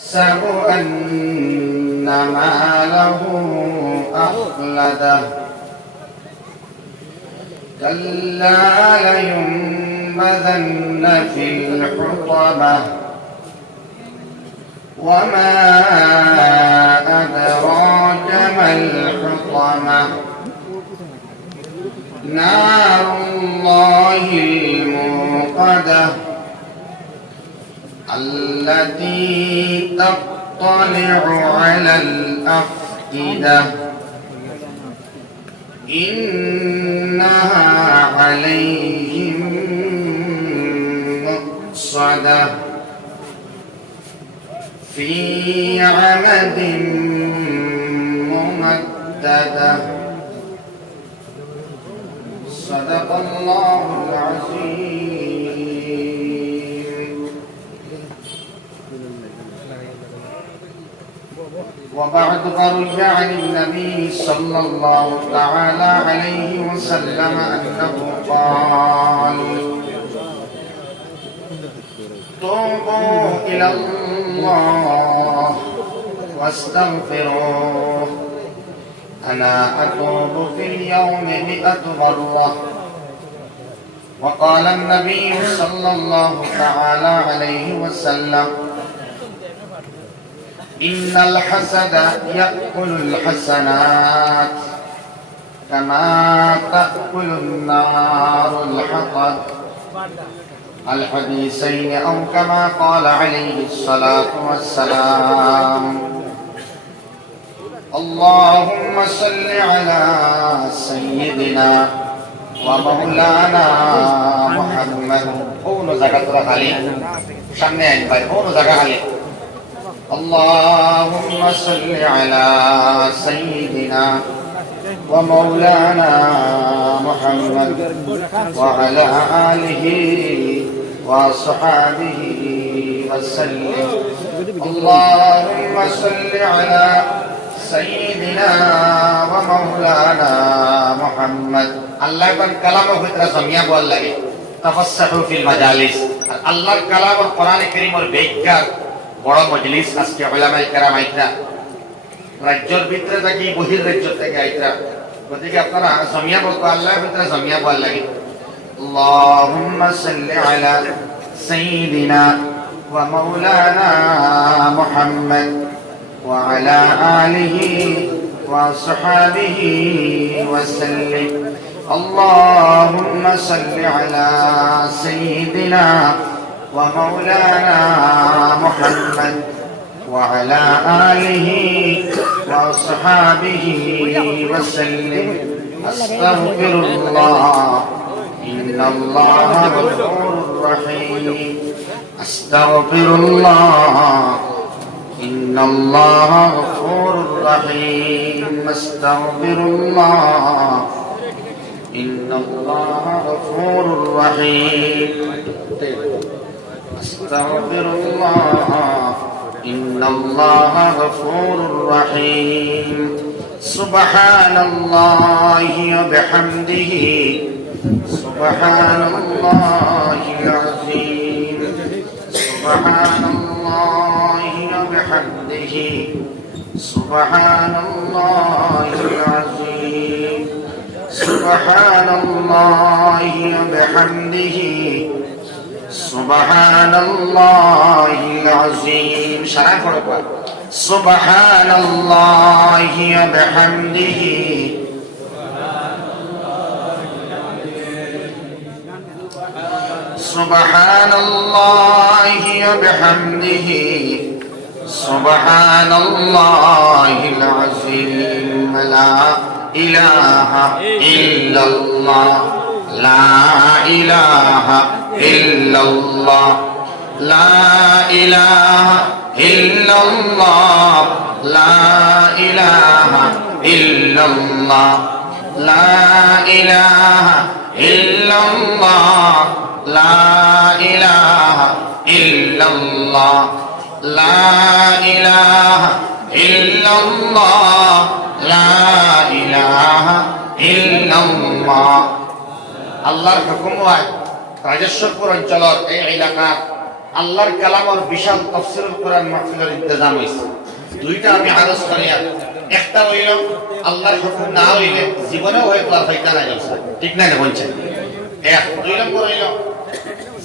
يحسب أن ماله أخلده كلا لينبذن في الحطمة وما أدراك ما الحطمة نار الله الموقدة التي تطلع على الأفئدة إنها عليهم مؤصدة في عمد ممددة صدق الله العظيم. وبعد فروي عن النبي صلى الله تعالى عليه وسلم أنه قال توبوا إلى الله واستغفروه أنا أتوب في اليوم 100 مرة. وقال النبي صلى الله تعالى عليه وسلم إن الحسد يأكل الحسنات كما تأكل النار الحطب الحديثين أو كما قال عليه الصلاة والسلام. اللهم صل على سيدنا ومولانا محمد. اللهم صل على سيدنا ومولانا محمد وعلى آله وصحابه وسلم. اللهم صل على سيدنا ومولانا محمد. الله كان كلامه فترة سميع بول لگے تفسحوا في المجالس. الله كلام القرآن الكريم اور بیکار বড় মজলিস আজকে উলামায়ে কেরাম আইতরা রাজ্যের ভিতরে থাকি বহির রাজ্য থেকে আইতরা গতিকে আপনারা সামিয়া বলতো আল্লাহর ভিতরে সামিয়া বল লাগে। আল্লাহুম্মা সাল্লি আলা সাইয়্যিদিনা ওয়া মাওলানা মুহাম্মদ ওয়া আলা আলিহি ওয়া সাহবিহি ওয়া সাল্লিম। আল্লাহুম্মা সাল্লি আলা সাইয়্যিদিনা ومولانا محمد وعلى آله وصحابه وسلم. أستغفر الله إن الله غفور رحيم. أستغفر الله إن الله غفور رحيم. أستغفر الله إن الله غفور رحيم. أستغفر الله إن الله غفور رحيم. سبحان الله وبحمده سبحان الله العظيم. سبحان الله وبحمده سبحان الله العظيم. سبحان الله وبحمده سبحان الله العظيم. شرع করবা سبحان الله وبحمده سبحان الله وبحمده سبحان الله العظيم. لا إله إلا الله لا إله إلا الله لا إله إلا الله لا إله إلا الله لا إله إلا الله لا إله إلا الله لا إله إلا الله لا إله إلا الله. আল্লাহর হুকুম হয় রাজেশ্বরপুর অঞ্চলত এই এলাকার আল্লাহর কালামর বিশাল তাফসীরুল কোরআন মাহফিলের ইন্তজাম হইছে। দুইটা আমি আরজ করি, একটা হইল আল্লাহর হুকুম না হইলে জীবনেও হয়তো আর হইতা না যাচ্ছে, ঠিক না বলছেন। এক দুই নম্বর হইল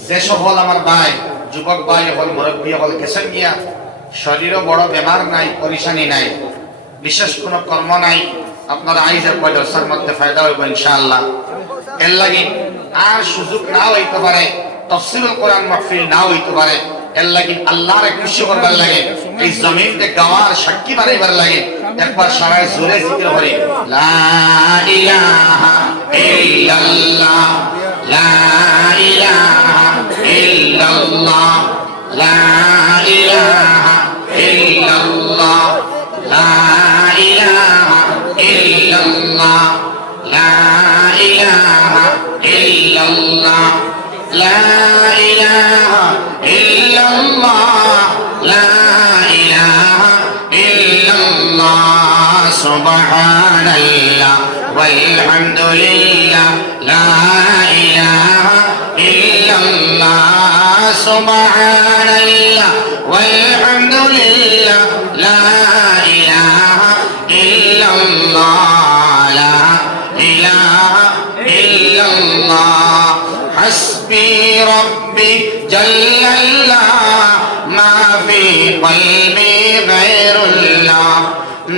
যে সকল আমার ভাই যুবক ভাই হল মুরব্বী হল গেছেন গিয়া শরীরও বড় বেমার নাই, পরিশানি নাই, বিশেষ কোনো কর্ম নাই, আপনার আইজের পয়সার মধ্যে ফায়দা হইব ইনশাআল্লাহ। এর লাগি আর সুযোগ না হইতে পারে, তাফসীরুল কোরআন মাহফিল না হইতে পারে, এর লাগি আল্লাহর খুশি করবার লাগে, এই জমিনতে গাওয়ার সাক্ষী বানাইবার লাগে। একবার সবাই জোরে জিকির করি, লা ইলাহা ইল্লাল্লাহ, লা ইলাহা ইল্লাল্লাহ, লা ইলাহা ইল্লাল্লাহ, লা ইলাহা ইল্লাল্লাহ, লা ইলাহা ইল্লাল্লাহ, লা ইলাহা ইল্লাল্লাহ, লা ইলাহা ইল্লাল্লাহ, সুবহানাল্লাহ ওয়ালহামদুলিল্লাহ, লা ইলাহা ইল্লাল্লাহ, সুবহানাল্লাহ ওয়ালহামদুলিল্লাহ, লা ইলাহা ইল্লাল্লাহ, লা ইলাহা ইল্লাল্লাহ, হাসবি রব্বি জাল্লাল্লাহ, মা ফি কলবি গায়রুল্লাহ,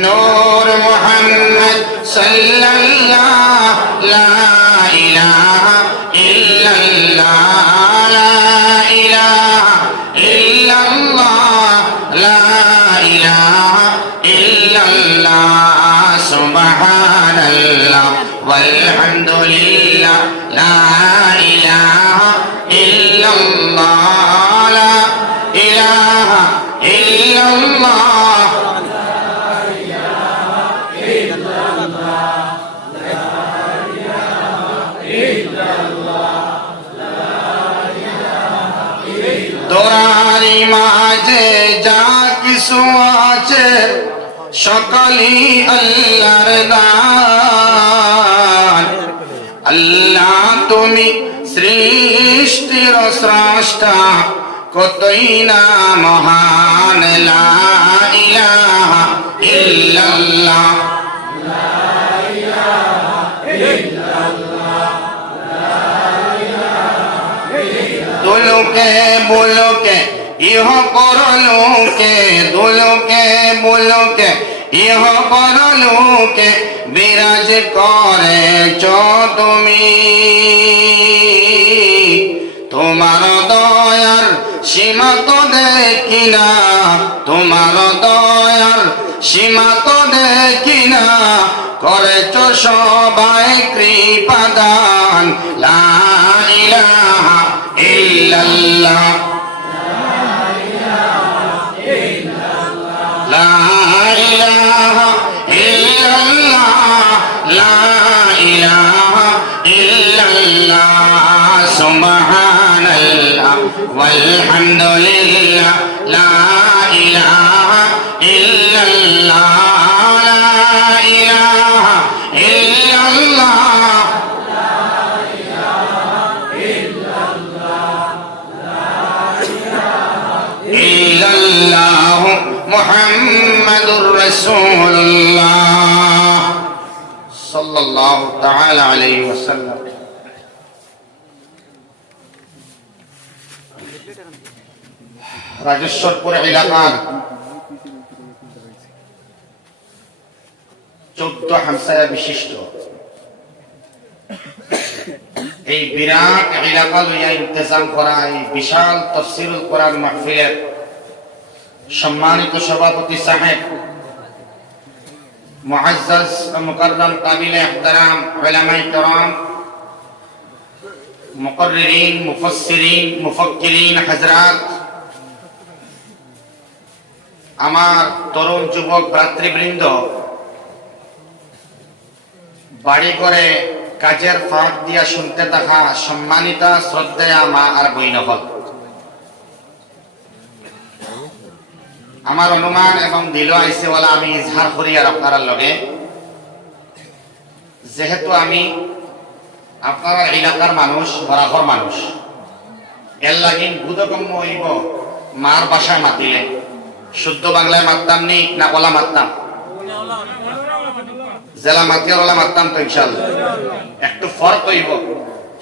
নূর মুহাম্মদ সাল্লাল্লাহ, লা ইলাহা ইল্লাল্লাহ, লা ইলাহা ইল্লাল্লাহ, লা ইলাহা ইল্লাল্লাহ, সুবহানাল্লাহ ওয়ালহামদুলিল্লাহ, লা ইলাহা ইল্লাল্লাহ, লা ইলাহা ইল্লাল্লাহ, তোরারি মাঝে যা কিছু আছে সকলই আল্লাহর দান। আল্লাহ তুমি সৃষ্টির স্রষ্টা, কতই না মহান, লা ইলাহা ইল্লাল্লাহ, দুলুকে বুলুকে ইহ করলুকে, দুলুকে বুলুকে ইহ করলুকে বিরাজ করেছ তুমি। তোমার দয়ার সীমা তো দেখি না, তোমার দয়ার সীমা তো দেখি না, করেছ সবাই কৃপাদান, লা ইলাহা ইল্লাল্লাহ, লা ইলাহা ইল্লাল্লাহ, লা ইলাহা ইল্লাল্লাহ, সুবহানাল্লাহ ওয়ালহামদুলিল্লাহ, লা ইলাহা ইল্লাল্লাহ, লা ইলাহা ইল্লাল্লাহ, ইল্লাল্লাহু মুহাম্মাদুর রাসূলুল্লাহ সাল্লাল্লাহু তাআলা আলাইহি ওয়াসাল্লাম। রাজেশ্বরপুর এলাকার 14 হামসায়া বিশিষ্ট এই বিরাট এলাকা লইয়া ইন্তজাম করা এই বিশাল তাফসীরুল কোরআন মাহফিলের সম্মানিত সভাপতি সাহেব, মুআজ্জাজ ও মুকাররম কাবিলে ইহতিরাম উলামায়ে কিরাম, মুকাররিরিন, মুফাসসিরিন, মুফাক্কিরিন হযরত, আমার তরুণ যুবক ভ্রাতৃবৃন্দ, বাড়ি করে কাজের ফাঁক দিয়া শুনতে থাকা সম্মানিতা শ্রদ্ধেয়া মা আর বইন হল, আমার অনুমান এবং দিল আইসে বলা আমি ইজহার করি আর আপনার লগে, যেহেতু আমি আপনার এলাকার মানুষ, বরাবর মানুষ, এর লাগিন বুধগম্য হইব মার বাসায় মাতিলে শুদ্ধ বাংলায় মারতাম নি না ওলা মারতাম জেলা মাতিয়ার ওলা মারতাম তো ইনশাআল্লাহ একটু ফরক হইব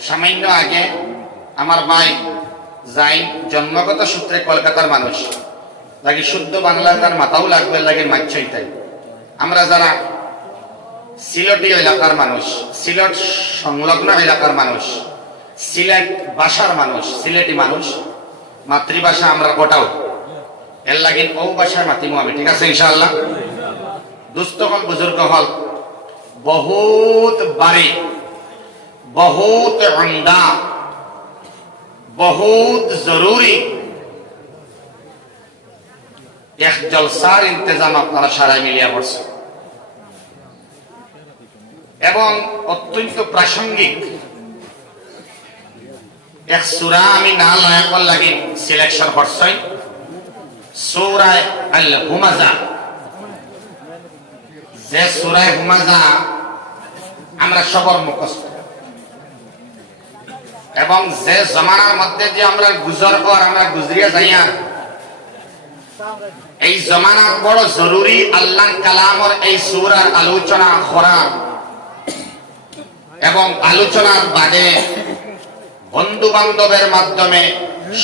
সামান্য আগে আমার ভাই যাই জন্মগত সূত্রে কলকাতার মানুষ লাগে শুদ্ধ বাংলা তার মাথাও লাগবে লাগে মাচ্ছই তাই আমরা যারা সিলেটি এলাকার মানুষ সিলেট সংলগ্ন এলাকার মানুষ সিলেট ভাষার মানুষ সিলেটি মানুষ মাতৃভাষা আমরা গোটাও এর লাগে ও ভাষায় মাতিমু আমি ঠিক আছে ইনশাআল্লাহ দুস্থ হল বুজুর্গ হল বহুত বাড়ি বহুত উমদা বহুত জরুরি এক জলসার ইন্তজাম আপনারা সারাই মিলিয়া করছেন এবং অত্যন্ত প্রাসঙ্গিক এক সূরা আমি না লায়াকল লাগি সিলেকশন করছই সূরা আল হুমাযা যে সূরা হুমাযা আমরা সবার মুখস্থ এবং যে জমানার মধ্যে যে আমরা গুজর কর আমরা গুজরিয়া যাইয়া এই জমানা বড় জরুরি আল্লাহর কালামর এই সূরার আলোচনা করা এবং আলোচনার বাদে বন্ধু বান্ধবের মাধ্যমে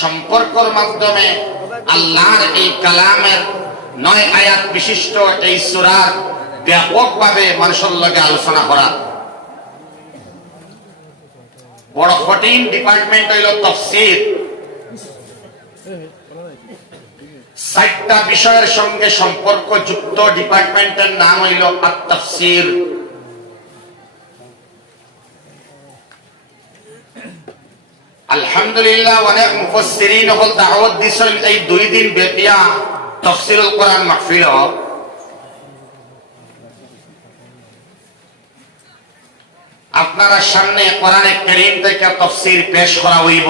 সম্পর্কের মাধ্যমে আল্লাহর এই কালামের 9 আয়াত বিশিষ্ট এই সূরার ব্যাপকভাবে মানুষের লগে আলোচনা করা বড় কঠিন ডিপার্টমেন্ট হইল তাফসীর 60টা বিষয়ের সঙ্গে সম্পর্কযুক্ত ডিপার্টমেন্টের নাম হইল আত-তাফসীর আলহামদুলিল্লাহ অনেক মুফাসসিরিন হল দাওয়াত দিছেন এই 2 দিন ব্যাপিয়া তাফসীরুল কোরআন মাহফিল আপনারা সামনে কোরআনে কারীম থেকে তাফসীর পেশ করা হইব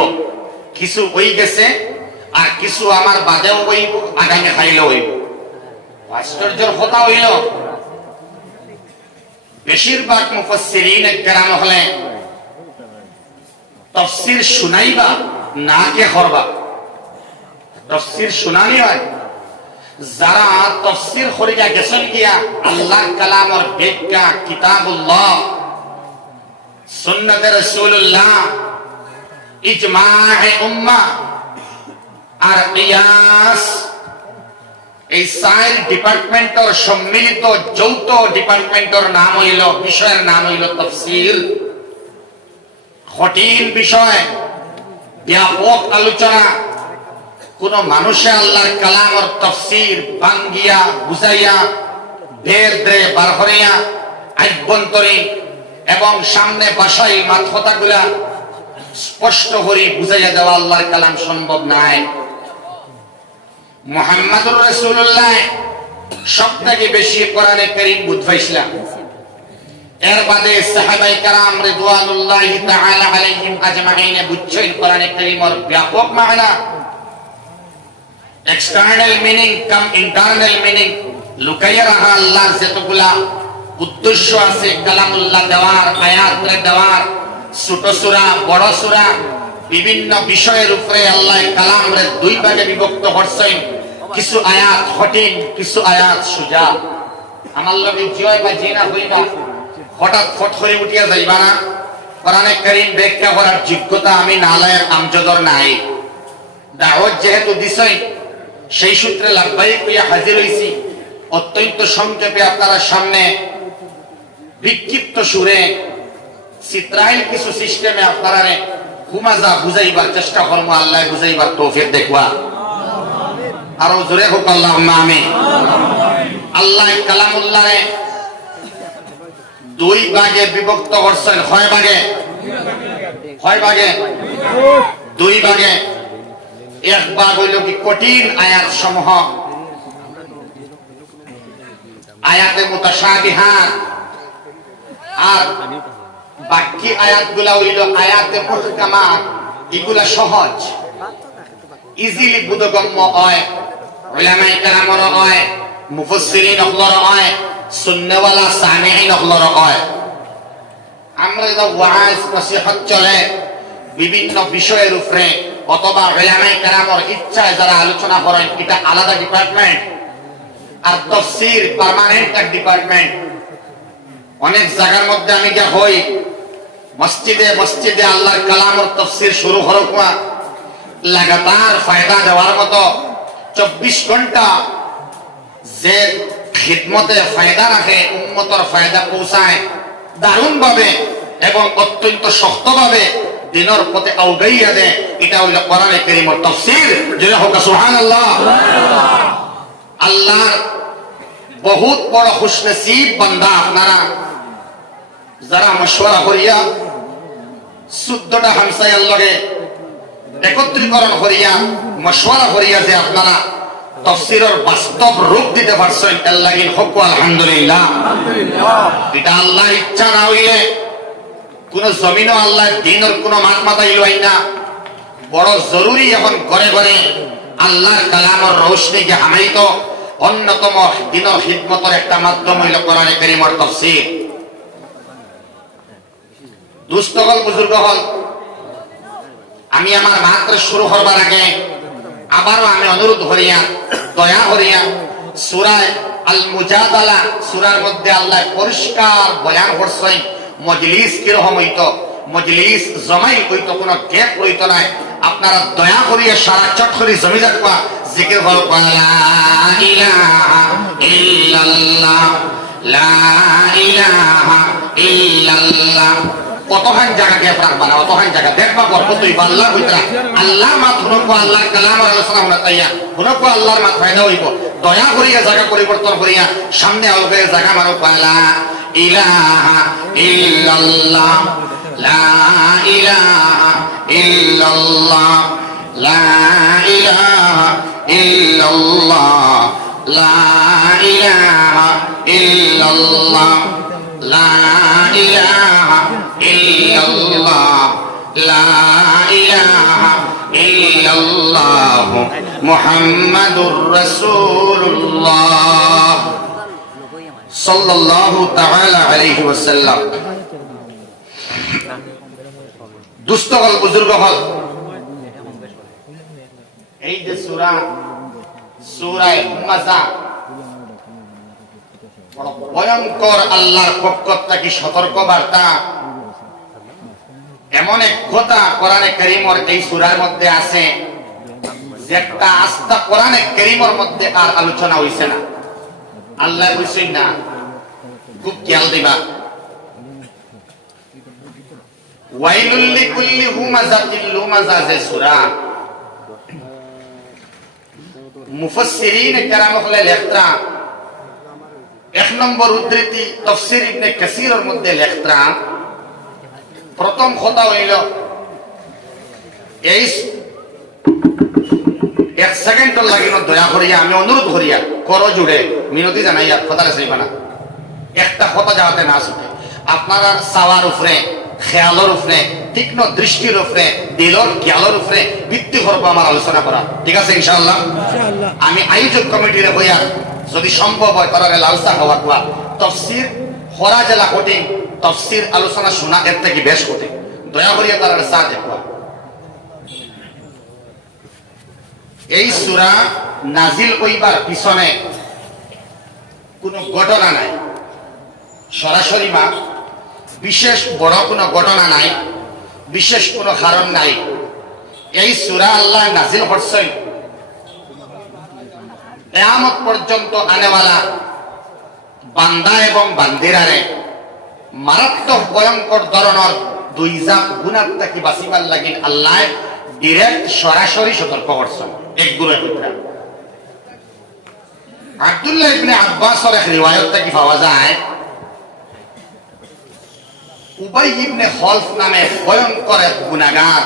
কিছু হই গেছে আর কিছু আমার বাদেও হইব আগামী খাইলে হইব আশ্চর্যের কথা হইল বেশিরভাগ মুফাসসিরিন কেরাম হলে তাফসীর শুনাইবা না কে করবা তাফসীর শুনানি হয় যারা তাফসীর করিয়া গেছেন গিয়া আল্লাহর কালামের ব্যাখ্যা কিতাবুল্লাহ সুন্নাতে রাসূলুল্লাহ ইজমা'ে উম্মাহ আর কিয়াস এই 4 ডিপার্টমেন্টের সম্মিলিত যৌথ ডিপার্টমেন্টের নাম হইল বিষয়ের নাম হইল তাফসীর কঠিন বিষয় ব্যাপক আলোচনা কোন মানুষে আল্লাহর কালামের তাফসীর ভাঙ্গিয়া বুঝাইয়া বের দে বার করিয়া আভ্যন্তরীণ এবং সামনে ভাষায় মাতহতাগুলা স্পষ্ট করে বুঝাইয়া দেওয়া আল্লাহর কালাম সম্ভব নাই মুহাম্মদুর রাসূলুল্লাহ সবথেকে বেশি কোরআনে কারীম বুঝাইছিলেন এর বাদে সাহাবায়ে কেরাম রিদওয়ানুল্লাহি তাআলা আলাইহিম আজমাইন বুঝছেন কোরআনে কারীমের ব্যাপক মানা এক্সটার্নাল মিনিং কাম ইন্টারনাল মিনিং লুকাইয়া রাখা আল্লাহর যতগুলা উদ্দেশ্য আছে কালামুল্লাহ দেওয়ার আয়াত দেওয়ার ছোট সূরা বড় সূরা বিভিন্ন বিষয়ের উপরে আল্লাহ কালামরে 2 ভাগে বিভক্ত করছেন কিছু আয়াত কঠিন কিছু আয়াত সোজা আমার লগে জয় বা জিনা হইবা হঠাৎ ফট করে উঠিয়া যাইবা না কোরআনে কারীম ব্যাখ্যা করার যোগ্যতা আমি নালায়ের আমজদর নাই দাওয়াত যেহেতু দিছই সেই সূত্রে লাভবাহিক হইয়া হাজির হইছি অত্যন্ত সংক্ষেপে আপনারা সামনে বিক্ষিপ্ত সুরে চিত্রাইল কিছু সিস্টেমে আপনারা হুমাযা বুঝাইবার চেষ্টা করবো আল্লাহ বুঝাইবার তৌফিক দেখবা আরো জোরে হোক আল্লাহুম্মা আমিন আল্লাহ কালামুল্লাহরে 2 ভাগে বিভক্ত করছেন কয় ভাগে 2 ভাগে এক ভাগ হইল কি কঠিন আয়াত সমূহ আয়াতে মুতাশাবিহাত আর বাকি আয়াতগুলা হইল আয়াতে মুহকামাত এগুলা সহজ ইজিলি বুঝগম্য হয় উলামায়ে কেরামর হয় মুফাসসিরিন হলর হয় সুন্নাহওয়ালা সামিঈন হলর হয় আমরা যা ওয়াজ নসিহত চলে বিভিন্ন বিষয়ের উপরে অথবা উলামায়ে কেরামের ইচ্ছায় যারা আলোচনা করেন এটা আলাদা ডিপার্টমেন্ট, আর তাফসীর পার্মানেন্ট এক ডিপার্টমেন্ট। অনেক জায়গার মধ্যে আমি যা হই মসজিদে মসজিদে আল্লাহর কালামের তাফসীর শুরু হরক লাগাতার ফায়দা দেওয়ার মতো 24 ঘন্টা যে খিদমতে ফায়দা রাখে, উম্মতের ফায়দা পৌঁছায় দারুণ ভাবে এবং অত্যন্ত শক্তভাবে দিনের পথে আউগাইয়া দেয়, এটা হইল কোরআনে কারীমের তাফসীর। যেটা হোক সুবহানাল্লাহ। আল্লাহর বহুত বড় খুশনসিব বান্দা আপনারা যারা মশওয়ারা করিয়া 14টা হামসায়ার লগে একত্রীকরণ করিয়া মশওয়ারা করিয়া যে আপনারা তাফসীরের বাস্তব রূপ দিতে পারছেন, এর লাগি হক আলহামদুলিল্লাহ। এটা আল্লাহর ইচ্ছা না হইলে কোন জমিনও আল্লাহ দ্বীনের কোন মাত মাথায় লই না। বড় জরুরি এখন ঘরে ঘরে আল্লাহর কালামের রৌশনীকে হামাইতো অন্যতম দ্বীনের খিদমতের একটা মাধ্যম হইল কোরআনে কারীমের তাফসীর। দুস্থগল বুজুর্গ হল, আমি আমার মাত্র শুরু করবার আগে আবারও আমি অনুরোধ করিয়া দয়া করিয়া সূরা আল মুজাদালা সূরার মধ্যে আল্লাহ পরিষ্কার বয়ান করছেন মজলিস কিরকম হইতো, মজলিস জমাই হইতো, কোনো গ্যাপ হইতো না। আপনারা দয়া করিয়া সারা চট করে জমি যাবা জিকির হল লা ইলাহা ইল্লাল্লাহ লা ইলাহা ইল্লাল্লাহ। কতখান জায়গা গ্যাপ রাখবা না, অতখান জায়গা দেখবা বরকতই আল্লাহ হইতরা। আল্লাহ মাত হুনকো আল্লাহর কালামের আলোচনা হনা তাইয়া হুনকো আল্লাহর মাত ফায়দা হইব। দয়া করিয়া জায়গা পরিবর্তন করিয়া সামনে আলোকে জায়গা মারো লা ইলাহা ইল্লাল্লাহ লা ইলাহা ইল্লাল্লাহ লা ইলাহা ইল্লাল্লাহ লা ইলাহা ইল্লাল্লাহ লা ইলাহা ইল্লাল্লাহ লা ইলাহা ইল্লাল্লাহ মুহাম্মাদুর রাসূলুল্লাহ সাল্লাল্লাহু তাআলা আলাইহি ওয়াসাল্লাম। দুস্থ হল বুজুর্গ হল, এই যে সূরা হুমাযা বড় ভয়ঙ্কর আল্লাহর পক্ষ থেকে সতর্ক বার্তা। এমন এক কথা কোরআনে কারীমের এই সূরার মধ্যে আছে যে একটা আস্থা কোরআনে কারীমের মধ্যে আর আলোচনা হইছে না। আল্লাহ কইছেন না, খুব খেয়াল দিবা, ওয়াইলুল লিকুল্লি হুমাযাতিল লুমাযা যে সূরা, মুফাসসিরিন কেরাম হলে লেখতা 1 নম্বর উদ্ধৃতি তাফসীর ইবনে কাসীরের মধ্যে লেখতা প্রথম কথা হইল এই 1 সেকেন্ড লাগিন দয়া করিয়া আমি অনুরোধ করিয়া করো জুড়ে মিনতি জানাইয়া কথাটা চাইবা না, একটা কথা যাতে না শুনে আপনারা সাওয়ার উপরে খেয়ালের উপরে তীক্ষ্ণ দৃষ্টির উপরে দিলর জ্ঞানের উপরে ভিত্তি করবো আমার আলোচনা করা, ঠিক আছে ইনশাআল্লাহ। আমি আয়োজক কমিটির হইয়া যদি সম্ভব হয় তারা লালসা হওয়ার কোয়া তাফসীর হরা জেলা কঠিন, তাফসীর আলোচনা শোনা এর থেকে বেশ কঠিন, দয়া করিয়া তারা সাথ দেখবা। এই সূরা নাজিল হইবার পিছনে কোনো ঘটনা নাই, সরাসরি মা বিশেষ বড় কোনো ঘটনা নাই, বিশেষ কোনো কারণ নাই। এই সূরা আল্লাহ নাজিল করছেন কিয়ামত পর্যন্ত আনেওয়ালা বান্দা এবং বান্দিরারে মারাত্মক ভয়ঙ্কর ধরনের দুই জাত গুনাহ থেকে বাঁচিবার লাগি আল্লাহ ডিরেক্ট সরাসরি সতর্ক করছেন। এক গুণের কথা আব্দুল্লাহ ইবনে আব্বাসের এক রিওয়ায়াত থেকে পাওয়া যায়, উবাই ইবনে খলফ নামে ভয়ঙ্কর এক গুনাহগার,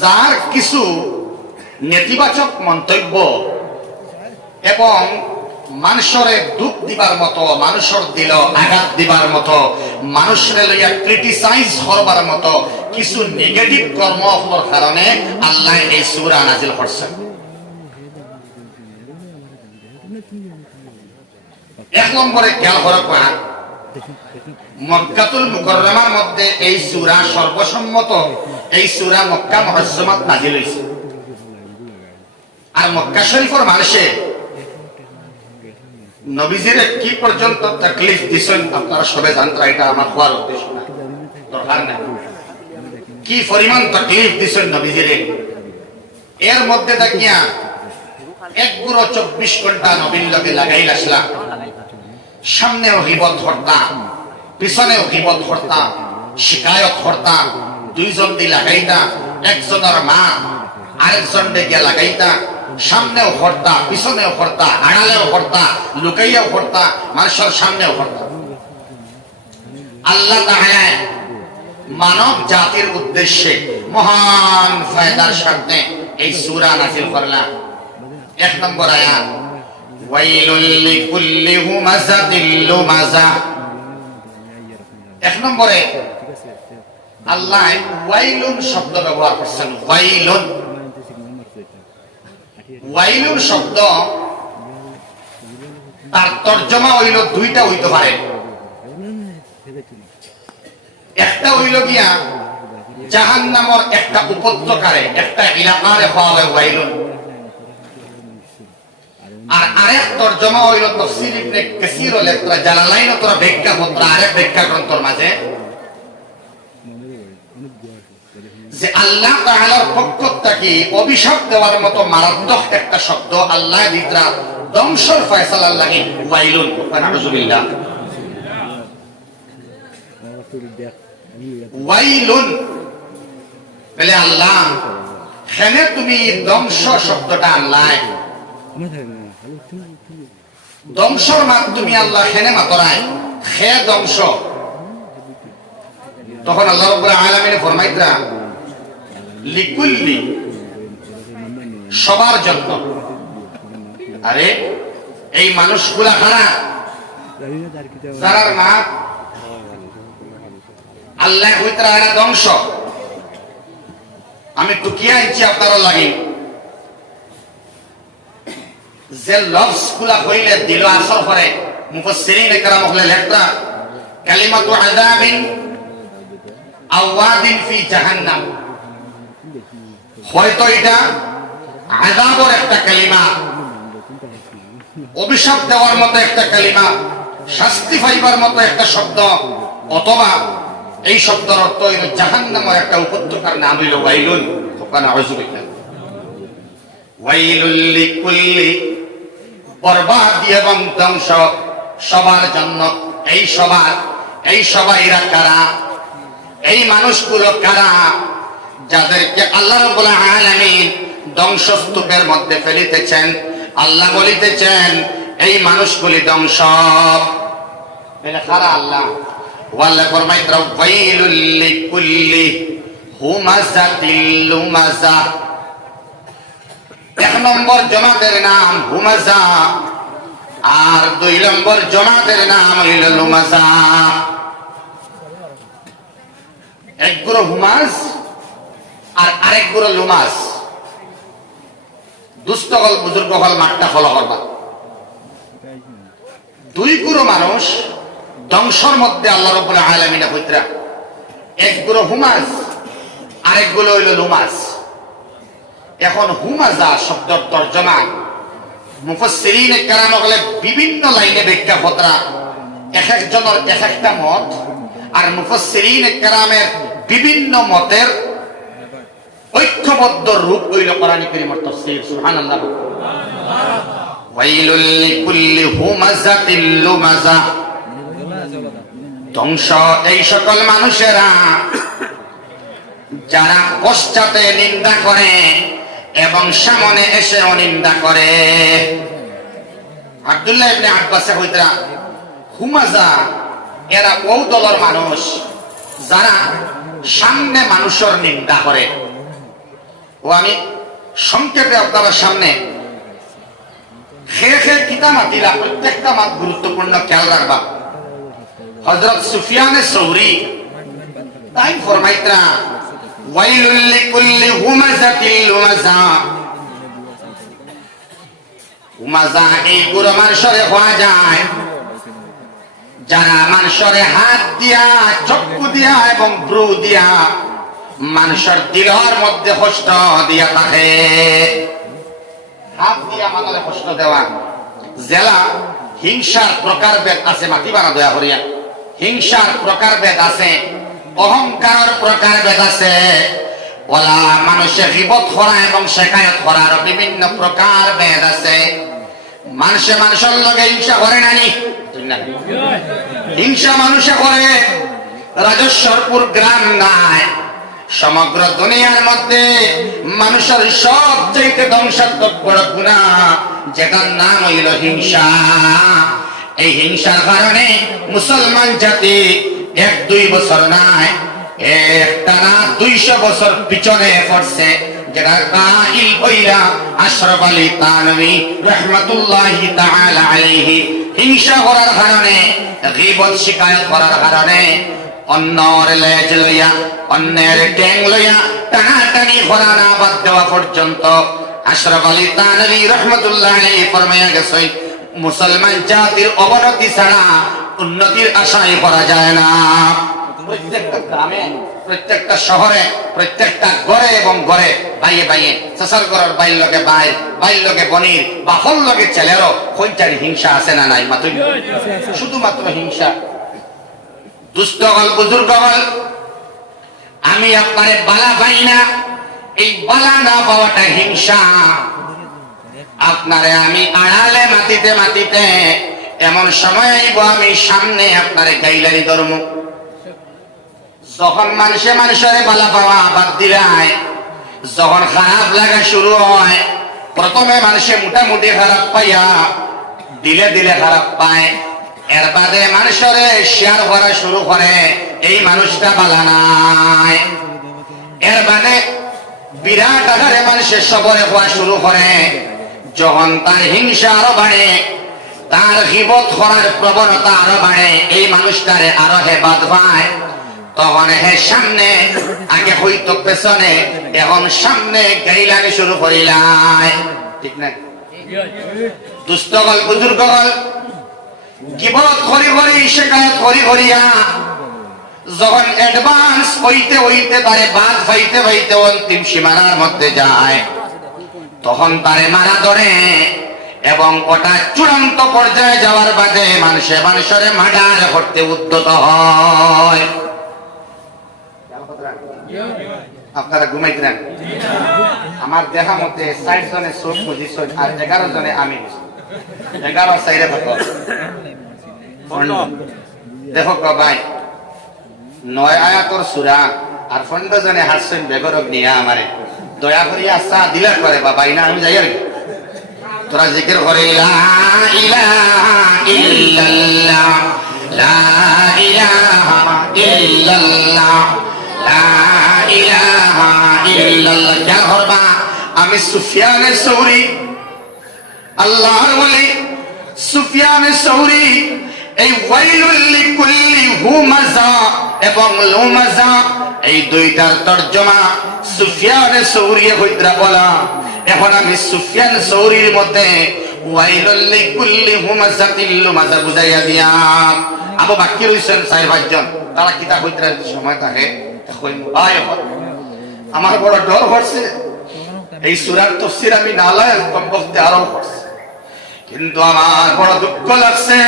যার কিছু নেতিবাচক মন্তব্য এবং মানুষের দুঃখ দিবার মতো, মানুষের দিল আঘাত দিবার মতো, মানুষের লইয়া ক্রিটিসাইজ করবার মতো কিছু নেগেটিভ কর্মর কারণে আল্লাহ এই সূরা নাজিল করছেন। 1 নম্বরে খেয়াল করা মক্কাতুল মুকাররমার মধ্যে এই সূরা সর্বসম্মত এই সূরা মক্কা মুআজ্জামাত নাযিল হইছে। আর মক্কা শরীফের মানুষে নবীজির কি পর্যন্ত তাকলিফ দিছেন আপনারা সবাই জানতে, এটা আমার কোয়ার উদ্দেশ্য না, দরকার না। কি পরিমাণ তাকলিফ দিছেন নবীজির, এর মধ্যে দেখিয়া এক গুরো 24 ঘন্টা নবীর লগে লাগাইল আসলা। সামনেও গীবত করতাম, পিছনেও গীবত করতাম, শিকায়ত করতাম, দুইজন দিয়ে লাগাইতা, একজনের মা আরেকজন গিয়া লাগাইতা, সামনেও করতা, পিছনেও করতা, আড়ালেও করতা, লুকাইয়াও করতা, মানুষের সামনেও করতা। আল্লাহ তাআলা মানব জাতির উদ্দেশ্যে মহান ফায়দার স্বার্থে এই সূরা নাযিল করলেন। 1 নম্বর আয়াত, ওয়াইলুল লিকুল্লি হুমাযাতিল লুমাযা। 1 নম্বরে আল্লাহ ওয়াইলুন শব্দ ব্যবহার করছেন। ওয়াইলুন, ওয়াইলুন শব্দ তার তরজমা হইল দুইটা হইতে পারে। একটা হইল গিয়া জাহান্নামের একটা উপত্যকারে, একটা এলাকারে হওয়া হয় ওয়াইলুন। আর আরেক তরজমা হইল তাফসীর ইবনে কাসীর ও লেখরা জালালাইন তোরা ব্যাখ্যা পত্র আরেক ব্যাখ্যা গ্রন্থের মাঝে যে আল্লাহ তাআলার পক্ষ থেকে অভিশাপ দেওয়ার মতো মারাত্মক একটা শব্দ আল্লাহ দিতরা ধ্বংসের ফয়সালার লাগি ওয়াইলুন। নাউযুবিল্লাহ। ওয়াইলুন বলে আল্লাহ এখানে তুমি ধ্বংস শব্দটা আল্লাহ ধ্বংসর মাত তুমি আল্লাহ এখানে মাতরায় খে ধ্বংস। তখন আল্লাহ রাব্বুল আলামিন ফরমাইতরা লিকুল্লি সবার জন্য। আরে এই মানুষগুলা কারা? যারার মা আল্লাহ হইতরা এরা ধ্বংস। আমি টুকিয়া ইচ্ছি আপনারা লাগি যে লফজ গুলা হইলে দিল আসর করে মুফাসসিরিন একরাম হলে লেখতা কালিমাতু আযাবিন আওয়াদিন ফি জাহান্নাম। হয়তো এটা আযাবের একটা কালিমা, অভিশাপ দেওয়ার মতো একটা কালিমা, শাস্তি পাইবার মতো একটা শব্দ, অথবা এই শব্দের অর্থ হইল জাহান্নামের একটা উপত্যকার নাম হইল ওয়াইলুন। নাউযুবিল্লাহ। ওয়াইলুল লিকুল্লি বরবাদি এবং ধ্বংস সবার জন্য। এই সবাইরা কারা? এই মানুষগুলো কারা যাদেরকে আল্লাহ রাব্বুল আলামিন ধ্বংসস্তূপের মধ্যে ফেলিতেছেন? আল্লাহ বলিতেছেন এই মানুষগুলি ধ্বংস। এটা কারা? আল্লাহ ওয়াল্লাহ ফরমাইতরা ওয়াইলুল লিকুল্লি হুমাযাতিল লুমাযা। 1 নম্বর জমাতের নাম হুমাযা আর 2 নম্বর জমাতের নাম হইল লুমাযা। এক গুরু হুমাজ আর আরেক গুরু লুমাজ। দুস্থ হল বুজুর্গ হল মাঠটা ফলো করবা। 2 গুরু মানুষ ধ্বংসর মধ্যে আল্লাহ রাব্বুল আলামিন হইতরা। এক গুরু হুমাজ আরেক গুলো হইল লুমাজ। এখন হুমাযা শব্দের তরজমা মুফাসসিরিন কেরাম হলে বিভিন্ন লাইনে ব্যাখ্যা পত্রা, এক একজনের এক একটা মত, আর মুফাসসিরিন কেরামের বিভিন্ন মতের ঐক্যবদ্ধ রূপ হইল কোরআন কারীমের তাফসীর। সুবহানাল্লাহ। ওয়াইলুল লিকুল্লি হুমাযাতিল লুমাযা। ধ্বংস এই সকল মানুষেরা যারা পশ্চাতে নিন্দা করে এবং সামনে এসে নিন্দা করে। আব্দুল্লাহ ইবনে আব্বাস হইতরা হুমাযা এরা ওই দলের মানুষ যারা সামনে মানুষের নিন্দা করে। ও আমি সংক্ষেপে আপনার সামনে খেয়ে খেয়ে কিতা মাতিলা, প্রত্যেকটা মাত গুরুত্বপূর্ণ খেয়াল রাখবা। হযরত সুফিয়ানে সৌরি তাই ফরমাইতরা ওয়াইলুল লিকুল্লি হুমাযাতিল লুমাযা। হুমাযা এই গুরু মানুষের হওয়া যায় যারা মানুষের হাত দিয়া, চক্ষু দিয়া এবং ভ্রু দিয়া মানুষের দিলের মধ্যে কষ্ট দিয়া থাকে। হাত দিয়া মানুষের কষ্ট দেওয়া, জেলা হিংসার প্রকারভেদ আছে। মাটি বানা দয়া করিয়া, হিংসার প্রকারভেদ আছে, অহংকারের প্রকারভেদ আছে। ওলা মানুষের গীবত করা এবং শেখায়ত করার বিভিন্ন প্রকার ভেদ আছে। মানুষের লগে হিংসা করে নানি, হিংসা মানুষে করে। রাজেশ্বরপুর গ্রাম নাই, সমগ্র দুনিয়ার মধ্যে মানুষের সবচেয়ে ধ্বংসাত্মক বড় গুনাহ, যেটার নাম হইল হিংসা। এই হিংসার কারণে মুসলমান জাতি 1-2 বছর নাই, একটানা 200 বছর পিছনে পড়ছে। যেটা কাইল হইলা আশরাফ আলী থানভী রাহমাতুল্লাহি তাআলা আলাইহি। হিংসা করার কারণে, গীবত শিকায়ত করার কারণে, অন্যের লেজ লইয়া, অন্যের ট্যাং লইয়া টানাটানি করা না বাদ দেওয়া পর্যন্ত আশরাফ আলী থানভী রাহমাতুল্লাহি আলাইহি ফরমায়া গেছে, মুসলমান জাতির অবনতি ছাড়া উন্নতির আশাই করা যায় না। প্রত্যেকটা গ্রামে, প্রত্যেকটা শহরে, প্রত্যেকটা ঘরে এবং ঘরে, বাইয়ে বাইয়ে, চাচার ঘরের বাইর লগে ভাই, বাইর লগে বনির, বাপর লগে ছেলেরও কইটার হিংসা আছে না নাই? মাত্র শুধুমাত্র হিংসা। দুষ্ট হল, বুজুর্গ হল, আমি আপনারে বালা পাই না, এই বালা না পাওয়াটা হিংসা। আপনারে আমি আড়ালে মাটিতে মাটিতে এমন সময় আইব আমি সামনে আপনারে গাইলারি ধর্ম। যখন মানুষের বালা পাওয়া বাদ দিলায়, যখন খারাপ লাগা শুরু হয়, প্রথমে মানুষে মোটামুটি খারাপ পাইয়া দিলে দিলে খারাপ পায়, এর বাদে মানুষের শেয়ার করা শুরু করে এই মানুষটা বালা নাই। এর বাদে বিরাট আকারে মানুষের সবরে হওয়া শুরু করে। যখন তার হিংসা আরো বাড়ে, তার গীবত করার প্রবণতা আরো বাড়ে, এই মানুষটারে আরো হেবাদ পায়, তখন হে সামনে আগে হইতো পেছনে, এখন সামনে গাইলানি শুরু করিলাই। ঠিক না? দুষ্ট গল, বুজুর্গ গল, গীবত করি করি, শেখায়ত করি করিয়া যখন অ্যাডভান্স হইতে হইতে তারে বাদ পাইতে পাইতে অন্তিম সীমানার মধ্যে যায়, তখন তারে মারা ধরে এবং ওটা চূড়ান্ত পর্যায়ে যাওয়ার বাদে মানুষের মার্ডার করতে উদ্যত হয়। আপনারা ঘুমাইতেন? আমার দেখা মতে 60 জনে চোখ বুঝিছেন আর 11 জনে আমি 11 সাইরে থাকো। দেখো ভাই, 9 আয়াতর সূরা আর 15 জনে হাসছেন বেগরব নিয়া আমারে দয়া করিয়া চা দিলা করে বাবা, না আমি যাই আর তোরা জিকির করে লা ইলাহা ইল্লাল্লাহ, লা ইলাহা ইল্লাল্লাহ, লা ইলাহা ইল্লাল্লাহ। কেন করবা? আমি সুফিয়ানে সৌরি, আল্লাহর ওলি সুফিয়ানে সৌরি, এই ওয়াইলুল লিকুল্লি হুমাযা এবং লুমাযা, এই দুইটার তরজমা সুফিয়ানে সৌরি হইতরা বলা। এখন আমি সুফিয়ান সৌরির মধ্যে ওয়াইলুল লিকুল্লি হুমাযাতিল লুমাযা বুঝাইয়া দিয়া। আবু বাকি হইছেন 4-5 জন, তারা কিতা হইতরা সময় থাকে আমার বড় ডর হচ্ছে। এই সূরার তাফসীর আমি না লাই কমপক্ষে আরো পড়ছি, কিন্তু আমার বড় দুঃখ লাগছে,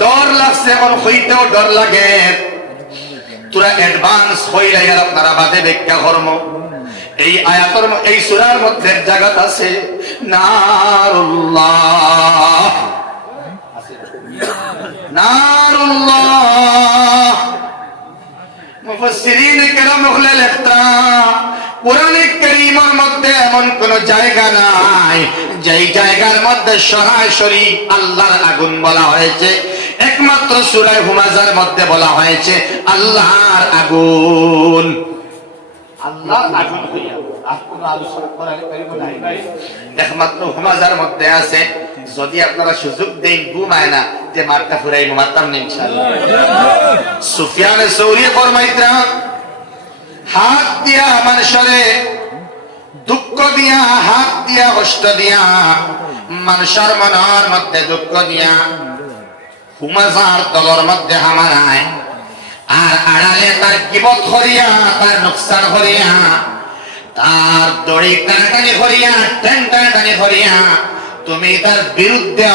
ডর লাগছে, এখন হইতেও ডর লাগে। তোরা অ্যাডভান্স হইলে আর আপনারা বাদে ব্যাখ্যা কর্ম। এই আয়াতের, এই সূরার মধ্যে জায়গাত আছে নারুল্লাহ, নারুল্লাহ। মুফাসসিরিন কেরাম হলে লেখতা কোরআনে কারীমের মধ্যে এমন কোন জায়গা নাই যেই জায়গার মধ্যে সরাসরি আল্লাহর আগুন বলা হয়েছে। একমাত্র সূরা হুমাযার মধ্যে বলা হয়েছে আল্লাহর আগুন, আল্লাহর আগুন হইয়া আর কোন আলোচনা কোরআনে কারীমে নাই। একমাত্র হুমাযার মধ্যে আছে। যদি আপনারা সুযোগ দেন ঘুমায় না যে মারটা ফুরাই মারতাম না ইনশাআল্লাহ। সুফিয়ানে সৌরি ফরমাইতা হাত দিয়া মানুষরে দুঃখ দিয়া, হাত দিয়া কষ্ট দিয়া, মানুষের মনের মধ্যে দুঃখ দিয়া, হুমাজার দলর মধ্যে হামারায় আর আড়ালে তার কিবত করিয়া তার নোকসান করিয়া তার দড়ি টানাটানি করিয়া টানাটানি করিয়া তুমি তার বিরুদ্ধে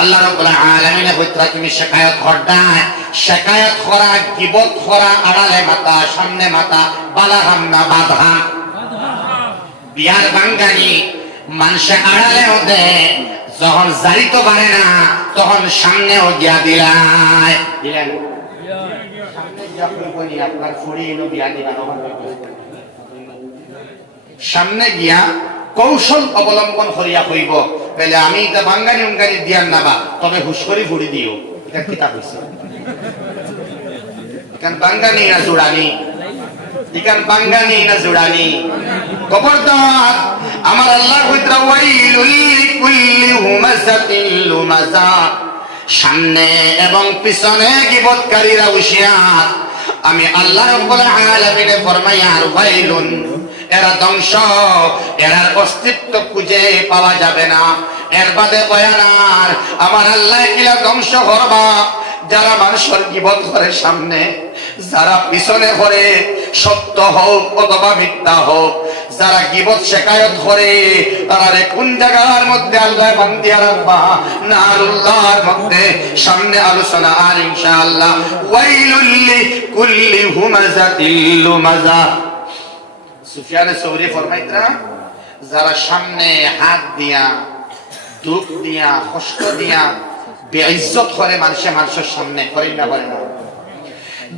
আল্লাহ রাব্বুল আলামিনের হইতরা তুমি শিকায়ত করদায় শিকায়ত করা গিবত করা আড়ালে মাথা সামনে মাথা বালা হামনা বাধা বিয়ার বাঙ্গানি মানুষে আড়ালেও দেয় যখন জারিত পারে না তখন সামনেও গিয়া দিলায় দিলেন আপনার ফুড়ি বিয়া দিলেন সামনে গিয়া কৌশল অবলম্বন করিয়া হইব বলে আমি এটা বাঙ্গানি উঙ্গানি দিয়ার নাবা তবে হুশ করে ফুড়ি দিও এটা কিতাব হইছে কারণ বাঙ্গানি না জোড়ানি ইকান বাঙ্গানি না জোড়ানি খবরদার আমার আল্লাহ কইতরা ওয়াইলুল লিকুল্লি হুমাযাতিল লুমাযা সামনে এবং পিছনে গীবতকারীরা হুঁশিয়ার আমি আল্লাহ রাব্বুল আলামিন ফরমায়ার ওয়াইলুন এরা ধ্বংস এরার অস্তিত্ব খুঁজে পাওয়া যাবে না এর বাদে বয়ানার আমার আল্লাহ কিলা ধ্বংস করবা যারা মানুষের গীবত করে সামনে যারা পিছনে করে সত্য হোক অথবা মিথ্যা হোক যারা গীবত শিকায়ত করে তারা কোন জায়গার মধ্যে আল্লাহ বান্দিয়া রাখবা নারুল্লাহর মধ্যে সামনে আলোচনা আর ইনশাআল্লাহ ওয়াইলুল লিকুল্লি হুমাযাতিল লুমাযা সুফিয়ান সৌরি ফরমাইতরা যারা সামনে হাত দিয়া দুঃখ দিয়া কষ্ট দিয়া বেইজ্জত করে মানুষের সামনে করে না করে না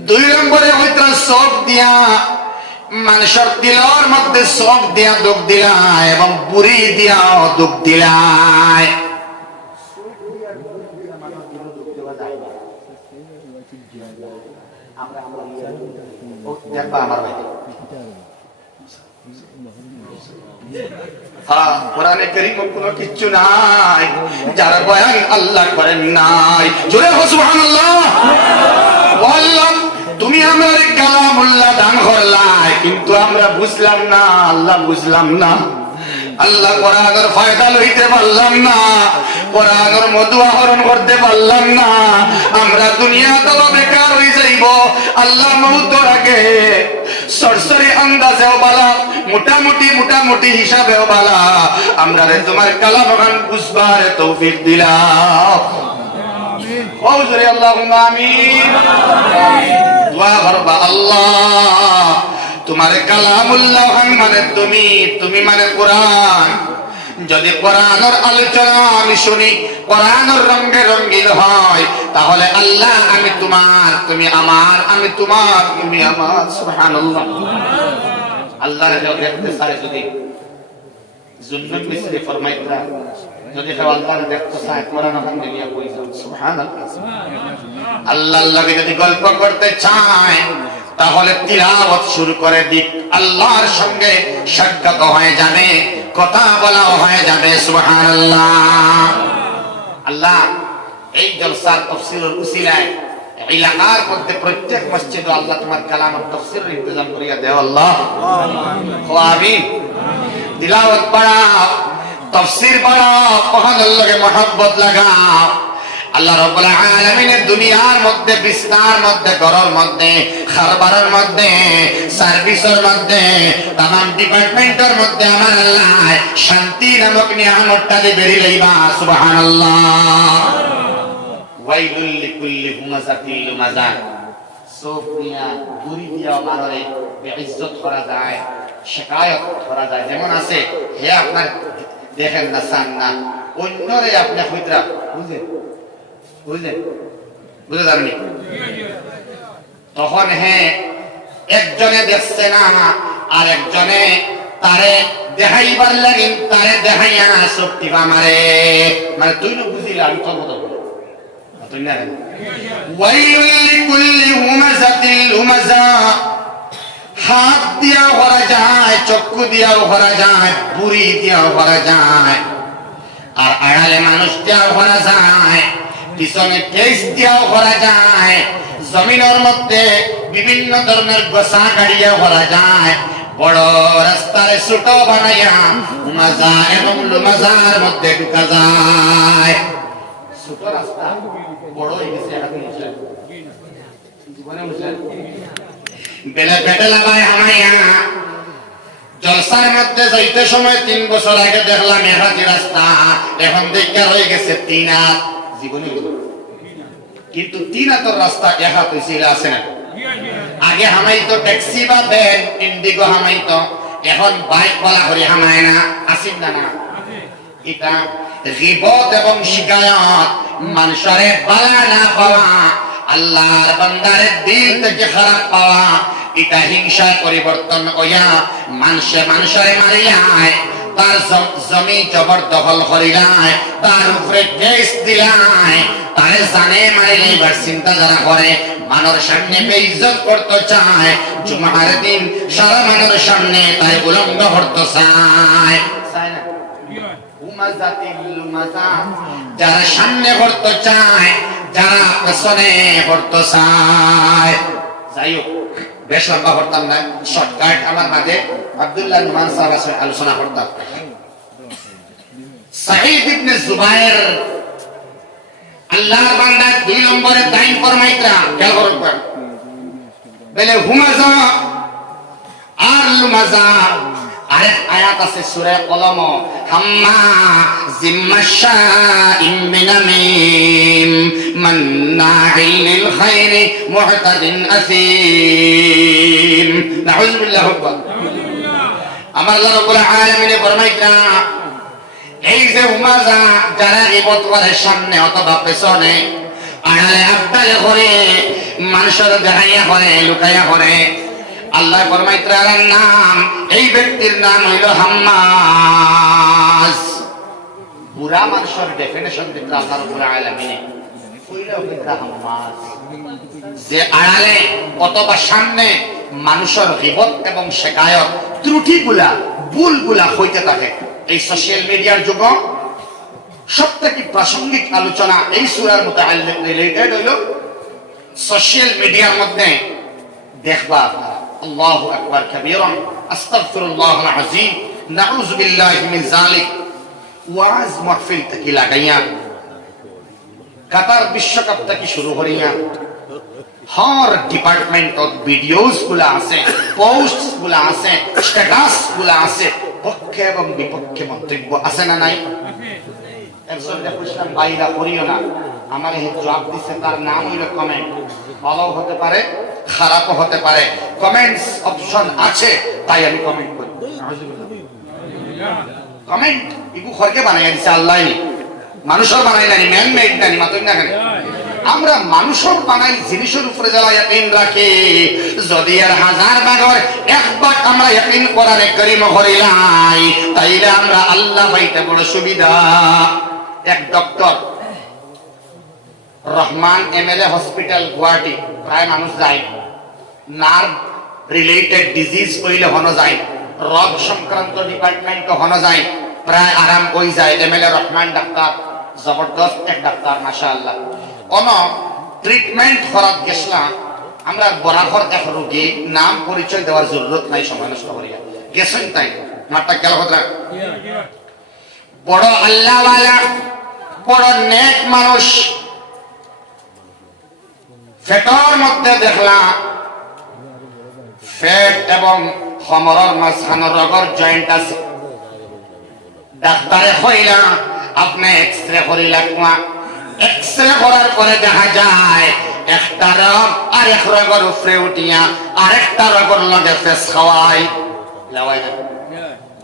দুই নম্বরে হইতরা সব দিয়া মানুষের দিলর মধ্যে সব দিয়া দুঃখ দিলায় এবং বুড়ি দিয়া দুঃখ দিলায় আমার ভাই কোরআনে কারীমে কোনো কিছু নাই যারা বয়ান আল্লাহ করেন নাই জোরে সুবহানাল্লাহ বললাম তুমি আমার কালামুল্লাহ দান করলাই কিন্তু আমরা বুঝলাম না আল্লাহ বুঝলাম না আল্লাহ কোরআনের ফায়দা লইতে পারলাম না কোরআনের মধু আহরণ করতে পারলাম না আমরা দুনিয়া তো বেকার হয়ে যাইব আল্লাহ মউতের আগে সরসরি আন্দাজেও বালা মোটামুটি হিসাবেও বালা আমরা তোমার কালাম গান বুঝবার তৌফিক দিলাম ওজরে আল্লাহুম্মা আমিন দোয়া করবা আল্লাহ তোমার কালামুল্লাহ মানে তুমি মানে কোরআন যদি কোরআনের আলোচনা আমি শুনি কোরআনের রঙে রঙিন হয় তাহলে আল্লাহ আমি তোমার তুমি আমার আমি তোমার তুমি আমার সুবহানাল্লাহ আল্লাহ দেখতে চাই যদি জুন্নুন মিসরি ফরমাইতরা যদি আল্লাহ দেখতে চায় কোরআন হামদে নিয়ে কই যাও সুবহানাল্লাহ আল্লাহকে যদি গল্প করতে চায় তাহলে তিলাওয়াত শুরু করে দিক আল্লাহর সঙ্গে সাক্ষাৎ হয়ে যাবে কথা বলা হয়ে যাবে সুবহানাল্লাহ আল্লাহ এই জলসার তাফসীরের উসিলায় এলাকার মধ্যে প্রত্যেক মসজিদে আল্লাহ তোমার কালামের তাফসীরের ইন্তজাম করিয়া দাও আল্লাহ আমিন তিলাওয়াত পড়াও তাফসীর পড়াও কোরআনের লগে মহব্বত লাগাও আল্লাহ রাব্বুল আলামিনের দুনিয়ার মধ্যে বিস্তার মধ্যে ঘরের মধ্যে খারবারের মধ্যে সার্ভিসের মধ্যে तमाम ডিপার্টমেন্টের মধ্যে আমার আল্লাহ শান্তি নামক নিয়ামতটা দিয়ে বেরি লইবা সুবহানাল্লাহ ওয়াইলুল লিকুল্লি হুমাযাতিল লুমাযা সোফিয়া গুরি দিয়া মানরে বেইজ্জত করা যায় শিকায়ত করা যায় যেমন আছে হে আপনার দেখেন না সান না অন্যরে আপনি কইতরা বুঝলেন বুঝে যাননি তখন হ্যাঁ একজনে দেখছে না আর একজনে তারে দেখাইবার লাগিন তারে দেখাইয়া শক্তি মারে মানে তুই না বুঝিলে আমি তোর কথা বলি তুই না ওয়াইলুল লিকুল্লি হুমাযাতিল লুমাযা হাত দিয়া ভরা যায় চক্ষু দিয়াও ভরা যায় বুড়ি দিয়াও ভরা যায় আর আড়ালে মানুষ দিয়াও ভরা যায় পিছনে কেস দিয়াও ভরা যায় জমিনের মধ্যে বিভিন্ন ধরনের গোসা গাড়িয়া ভরা যায় বড় রাস্তার ছোট বানাইয়া হুমাযা এবং লুমাযার মধ্যে ঢুকা যায় ছোট রাস্তা বড় হয়ে গেছে এখন মুসলিম জীবনে মুসলিম বেলা পেটেলা ভাই হামাইয়া জলসার মধ্যে যাইতে সময় 3 বছর আগে দেখলাম এহাতি রাস্তা, এখন দেখা হয়ে গেছে 3 হাত জীবনে, কিন্তু 3 হাতের রাস্তা এক হাত হয়েছিল আছে না? আগে হামাইতো ট্যাক্সি বা ভ্যান ইন্ডিগো হামাইতো, এখন বাইক বলা করে হামায় না, আসিন না না? এটা গীবত এবং শিকায়ত, মানুষের বালা না পাওয়া, আল্লাহর বান্দারের দিল থেকে খারাপ পাওয়া, এটা হিংসায় পরিবর্তন হইয়া মানুষের মারিলায়, তার জমি জবরদখল করিলায়, তার উপরে কেস দিলায়, তারে জানে মারিলে এবার চিন্তা যারা করে মানুষের সামনে বেইজ্জত করতে চায়, জুমার দিন সারা মানুষের সামনে তাই উলঙ্গ করতে চায়, যারা সামনে করতে চায়, যারা পেছনে করতে চায়। যাই হোক, বেশ লম্বা করতাম না, শর্টকাট আমার মাঝে আব্দুল্লাহ নুমান সাহেব আলোচনা করতাম। সাঈদ ইবনে জুবায়ের আল্লাহর বান্দা 2 নম্বরে দাইন ফরমাইতরা খেয়াল করবেন, বলে হুমাজা আর লুমাজা। আরেক আয়াত আছে সূরা কলম, হাম্মা জিম্মাশা ইমিনামিম মান্নাইন লিল খাইরি মুহতাদিন আসিম। নাউযুবিল্লাহ। আমার আল্লাহ রাব্বুল আলামিন ফরমাইতরা, এই যে হুমাজা যারা গীবত করে সামনে অথবা পেছনে, আড়ালে আবদালে করে, মানুষের দেখাইয়া করে, লুকাইয়া করে, আল্লাহ ফরমাইতরার নাম, এই ব্যক্তির নাম হইল হাম্মাজ। বুড়া মানুষের ডেফিনেশন দিতে আল্লাহ রাব্বুল আলামিন কইলো কিতা হাম্মাজ, যে আড়ালে অথবা সামনে মানুষের গীবত এবং শিকায়ত, ত্রুটিগুলা, ভুলগুলা হইতে থাকে। এই সোশ্যাল মিডিয়ার যুগ সবথেকে প্রাসঙ্গিক আলোচনা এই সূরার মুতাআল্লিক রিলেটেড হইল সোশ্যাল মিডিয়ার মধ্যে দেখবা আল্লাহু আকবার কাবীরা, আস্তাগফিরুল্লাহুল আযীম, নাউযু বিল্লাহি মিন যালিক, ওয়াজ মাহফিল থেকে লাগাইয়া কাতার বিশ্বকাপ থেকে শুরু করিয়া হর ডিপার্টমেন্টত ভিডিওস গুলা আছে, পোস্টস গুলা আছে, স্ট্যাটাস গুলা আছে, পক্ষে এবং বিপক্ষে মন্তব্য আছে না নাই? একজন দেখলাম বাইরা করিও না, আমার এই জবাব দিছে, তার নাম হইল কমেন্ট। ভালো হতে পারে, খারাপও হতে পারে, কমেন্টস অপশন আছে, তাই আমি কমেন্ট করি। কমেন্ট ইগু খরকে বানাই দিছে আল্লাহ, মানুষের বানাই নানি, ম্যান মেড নানি, মাতই না কেন? আমরা মানুষের বানাই জিনিসের উপরে যারা ইয়াকিন রাখি, যদি আর 1000 ভাগের 1 ভাগ আমরা ইয়াকিন কোরআনে কারীম করিলাই, তাইলে আমরা আল্লাহ পাইতে বড় সুবিধা। এক doctor Rahman MLA hospital Guwahati, প্রায় মানুষ যায়, নার্ভ রিলেটেড ডিজিজ কইলে হনো যায়, রোগ সংক্রান্ত ডিপার্টমেন্ট হনো যায়, প্রায় আরাম হয়ে যায়। এমএলএ রহমান ডাক্তার জবরদস্ত এক ডাক্তার, মাশাআল্লাহ। কোন ট্রিটমেন্ট করার গেছিলাম আমরা, বরাবর এক রোগী, নাম পরিচয় দেওয়ার জরুরত নাই, সময় নষ্ট করিয়া গেছেন, তাই মারটা গেল কথা। বড় আল্লাহওয়ালা, বড় নেক মানুষ, ফেটর মধ্যে দেখলাম ফেট এবং খমরের মাঝখানে রগর জয়েন্ট আছে। ডাক্তারে কইলা আপনি এক্সরে করি লাগবা, এক্সরে করার পরে দেখা যায় একটা রগ আর এক রগের উপরে উঠিয়া আরেকটা রগের লগে ফেস খাওয়াই লাওয়াই না,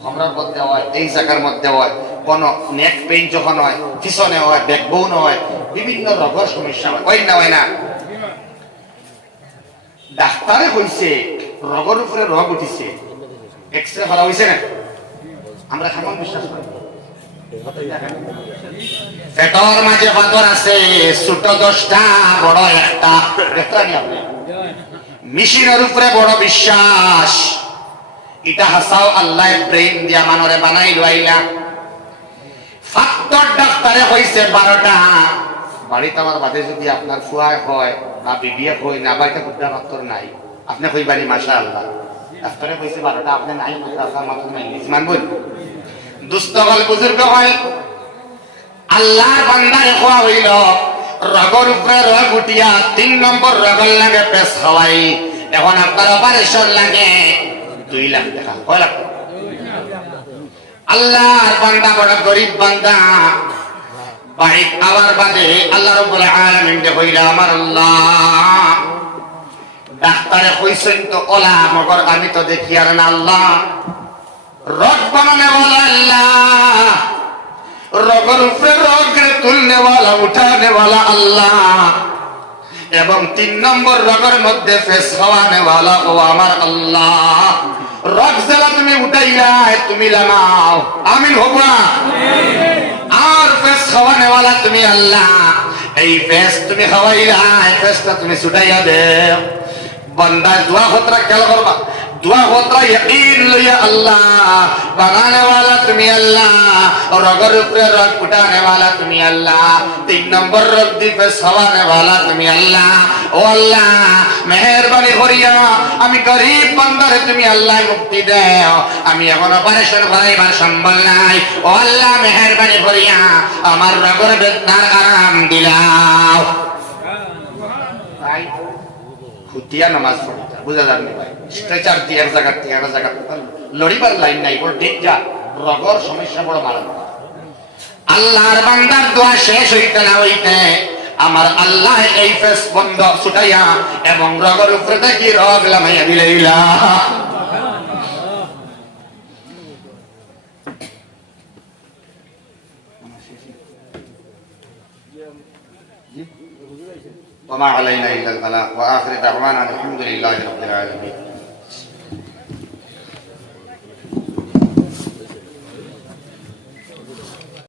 খমরের মধ্যে হয়, এই জায়গার মধ্যে হয়, কোন নেক পেইন যখন হয়, পিছনে হয়, ব্যাকবোন হয়, বিভিন্ন রগের সমস্যা হয়, ওই না হয় না? ডাক্তারে কইছে রগের উপরে রগ উঠিছে, এক্সরে করা হইছে না? আমরা কেমন বিশ্বাস করি? পেটর মাঝে পাথর আছে, ছোট 10টা, বড় একটা, মেশিনের উপরে বড় বিশ্বাস। এটা হাসাও আল্লাহ ব্রেইন দিয়া মানরে বানাই লইলা। ফাক্তর ডাক্তারে হইছে 12টা। বাড়িতে আমার বাদে যদি আপনার ফুয়ায় হয় বা বিবিয়ে হয় না, বাড়িতে বুদ্ধা পাথর নাই, আপনি কইবানি মাশাআল্লাহ। ডাক্তারে কইছে 12টা, আপনি নাই, আপনার মাথা নাই, মানবই দুস্থ হল বুজুর্গ হয়। আল্লাহর বান্দারে খোয়া হইল রগর উপরে রগ উঠিয়া 3 নম্বর রগল লাগে পেশ খাওয়াই। এখন আপনার অপারেশন লাগে 2 লাখ টাকা। কয় লাখ? আল্লাহর বান্দা বড় গরিব বান্দা, বাড়ি আবার বাদে আল্লাহ রাব্বুল আলামিন কইলা আমার আল্লাহ ডাক্তারে কইছেন তো ওলা মগর আমি তো দেখি আর না আল্লাহ রগ বানানে ওয়ালা আল্লাহ, রগর উপরে রগ তুলনে ওয়ালা উঠানে ওয়ালা আল্লাহ, এবং 3 নম্বর রগের মধ্যে ফেস খাওয়ানে ওয়ালা ও আমার আল্লাহ। রগ যারা তুমি উঠাইলা তুমি লামাও, আমিন হোক না? আর ফেস খাওয়ানে ওয়ালা তুমি আল্লাহ, এই ফেস তুমি খাওয়াইলা, এই ফেসটা তুমি ছুটাইয়া দেও। বান্দা দোয়া খতরা খেয়াল করবা, দোয়া খতরা ইয়াকিন লইয়া আল্লাহ বানানে ওয়ালা তুমি আল্লাহ, রগের উপরে রগ উঠানে ওয়ালা তুমি আল্লাহ, 3 নম্বর রগ দিবে সওয়ানে ওয়ালা তুমি আল্লাহ। ও আল্লাহ মেহেরবানি করিয়া আমি গরিব বান্দারে তুমি আল্লাহ মুক্তি দাও, আমি এখন অপারেশন করাইবার সম্বল নাই। ও আল্লাহ মেহেরবানি করিয়া আমার রগের বেদনার আরাম দিলাও। খুতিয়া নামাজ পড়িতা বুঝা যান ভাই, স্ট্রেচার দিয়ে এক জায়গা থেকে এক জায়গা লড়িবার লাইন নাই, বড় ঠিক যা রগর সমস্যা বড় মারাত্মক। আল্লাহর বান্দার দোয়া শেষ হইতে না হইতে আমার আল্লাহ এই ফেস বন্ধ ছুটাইয়া এবং রগর উপরে থেকে রগ লামাইয়া দিলাইলা। وما علينا إلا البلاغ وآخر دعوانا الحمد لله رب العالمين.